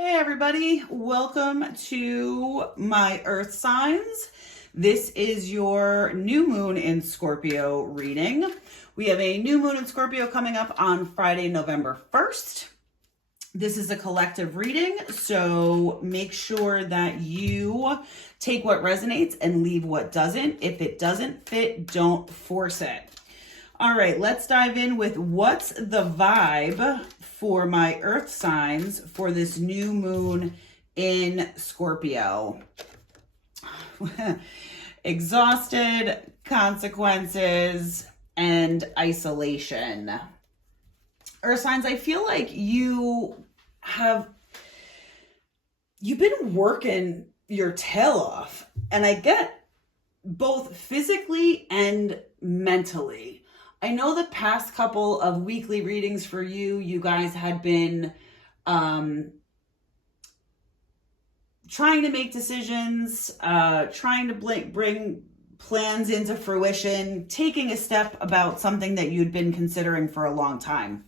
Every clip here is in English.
Hey everybody, welcome to my Earth signs. This is your new moon in Scorpio reading. We have a new moon in Scorpio coming up on Friday, November 1st. This is a collective reading, so make sure that you take what resonates and leave what doesn't. If it doesn't fit, don't force it. All right, let's dive in with what's the vibe for my Earth signs for this new moon in Scorpio. Exhausted, consequences, and isolation. Earth signs, I feel like you've been working your tail off, and I get both physically and mentally. I know the past couple of weekly readings for you guys had been trying to make decisions, trying to bring plans into fruition, taking a step about something that you'd been considering for a long time.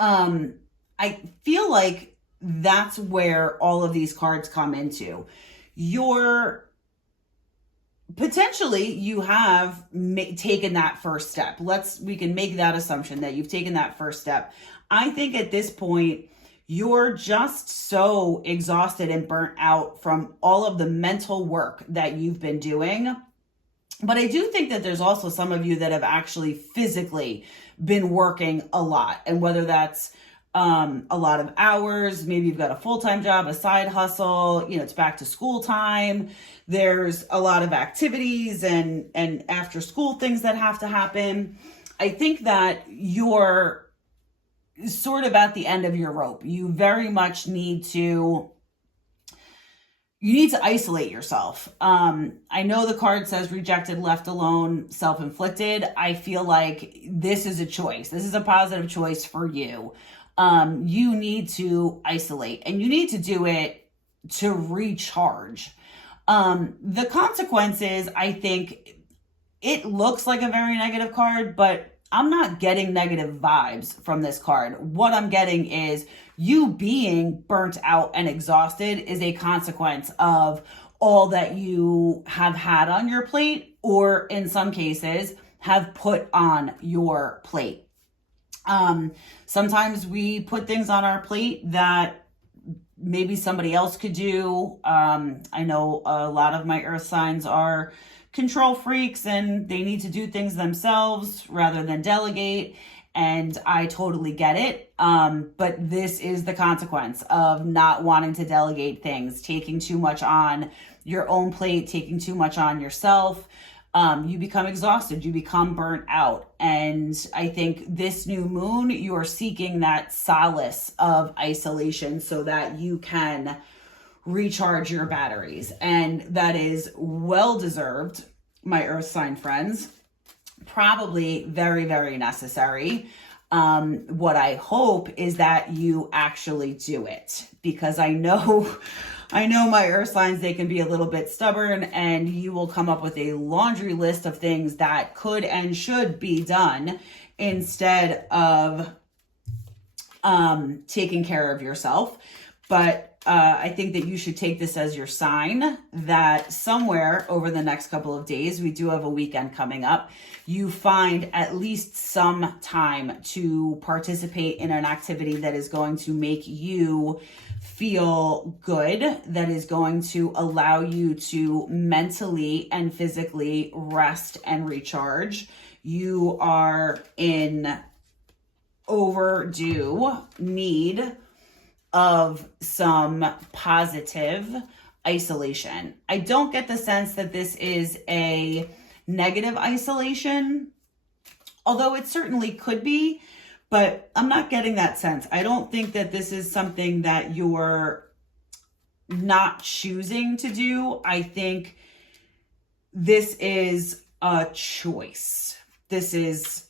I feel like that's where all of these cards come into. Potentially you have taken that first step. We can make that assumption that you've taken that first step. I think at this point, you're just so exhausted and burnt out from all of the mental work that you've been doing. But I do think that there's also some of you that have actually physically been working a lot. And whether that's a lot of hours, maybe you've got a full-time job, a side hustle, it's back to school time. There's a lot of activities and after school things that have to happen. I think that you're sort of at the end of your rope. You very much need to isolate yourself. I know the card says rejected, left alone, self-inflicted. I feel like this is a choice. This is a positive choice for you. You need to isolate, and you need to do it to recharge. The consequences, I think it looks like a very negative card, but I'm not getting negative vibes from this card. What I'm getting is you being burnt out and exhausted is a consequence of all that you have had on your plate, or in some cases have put on your plate. Sometimes we put things on our plate that maybe somebody else could do. I know a lot of my Earth signs are control freaks and they need to do things themselves rather than delegate. And I totally get it. But this is the consequence of not wanting to delegate things, taking too much on your own plate, taking too much on yourself. You become exhausted, you become burnt out. And I think this new moon, you're seeking that solace of isolation so that you can recharge your batteries. And that is well-deserved, my Earth sign friends. Probably very, very necessary. What I hope is that you actually do it, because I know my Earth signs, they can be a little bit stubborn, and you will come up with a laundry list of things that could and should be done instead of taking care of yourself. But I think that you should take this as your sign that somewhere over the next couple of days, we do have a weekend coming up, you find at least some time to participate in an activity that is going to make you feel good, that is going to allow you to mentally and physically rest and recharge. You are in overdue need of some positive isolation. I don't get the sense that this is a negative isolation, although it certainly could be, but I'm not getting that sense. I don't think that this is something that you're not choosing to do. I think this is a choice. This is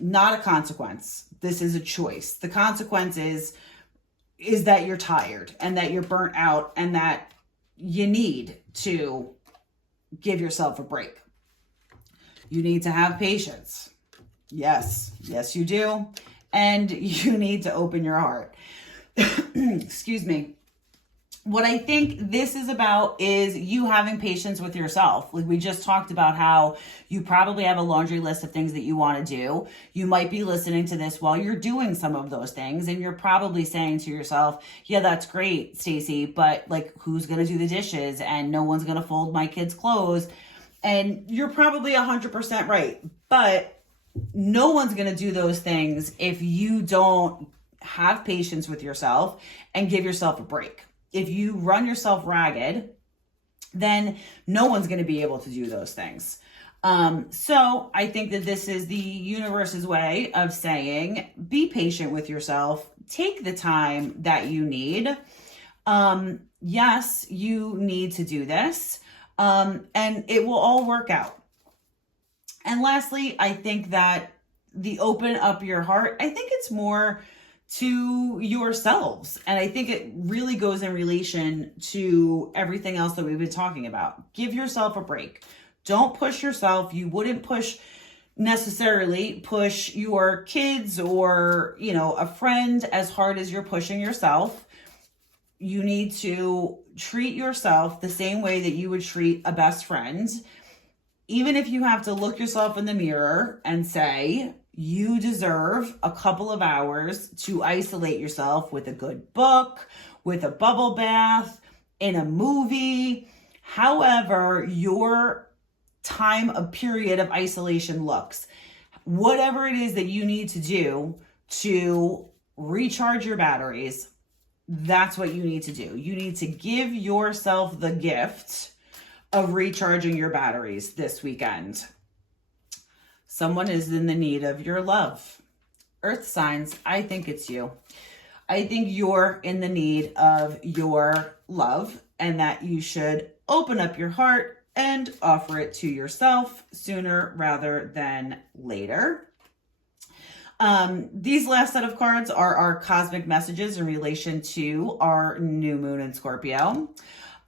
not a consequence. This is a choice. The consequence is that you're tired and that you're burnt out and that you need to give yourself a break. You need to have patience. Yes, you do. And you need to open your heart. Excuse me. What I think this is about is you having patience with yourself. Like we just talked about how you probably have a laundry list of things that you want to do. You might be listening to this while you're doing some of those things, and you're probably saying to yourself, yeah, that's great, Stacey, but like who's going to do the dishes, and no one's going to fold my kids' clothes. And you're probably 100% right, but no one's going to do those things if you don't have patience with yourself and give yourself a break. If you run yourself ragged, then no one's going to be able to do those things. So I think that this is the universe's way of saying, be patient with yourself. Take the time that you need. Yes, you need to do this. And it will all work out. And lastly, I think that the open up your heart, I think it's more to yourselves. And I think it really goes in relation to everything else that we've been talking about. Give yourself a break. Don't push yourself. You wouldn't necessarily push your kids or, a friend as hard as you're pushing yourself. You need to treat yourself the same way that you would treat a best friend. Even if you have to look yourself in the mirror and say, you deserve a couple of hours to isolate yourself with a good book, with a bubble bath, in a movie, however your a period of isolation looks. Whatever it is that you need to do to recharge your batteries, that's what you need to do. You need to give yourself the gift of recharging your batteries this weekend. Someone is in the need of your love. Earth signs, I think it's you. I think you're in the need of your love, and that you should open up your heart and offer it to yourself sooner rather than later. These last set of cards are our cosmic messages in relation to our new moon in Scorpio.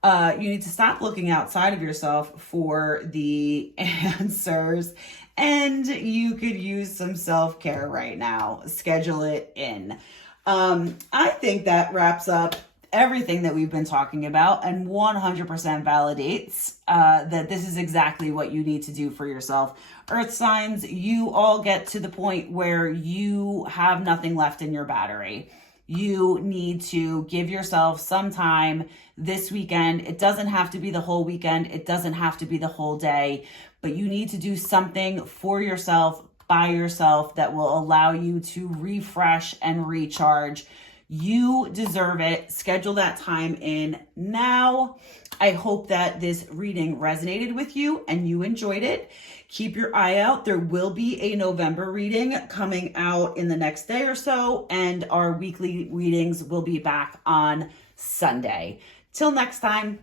You need to stop looking outside of yourself for the answers, and you could use some self-care right now. Schedule it in. I think that wraps up everything that we've been talking about and 100% validates that this is exactly what you need to do for yourself. Earth signs, you all get to the point where you have nothing left in your battery. You need to give yourself some time this weekend. It doesn't have to be the whole weekend. It doesn't have to be the whole day, but you need to do something for yourself, by yourself, that will allow you to refresh and recharge. You deserve it. Schedule that time in now. I hope that this reading resonated with you and you enjoyed it. Keep your eye out. There will be a November reading coming out in the next day or so, and our weekly readings will be back on Sunday. Till next time.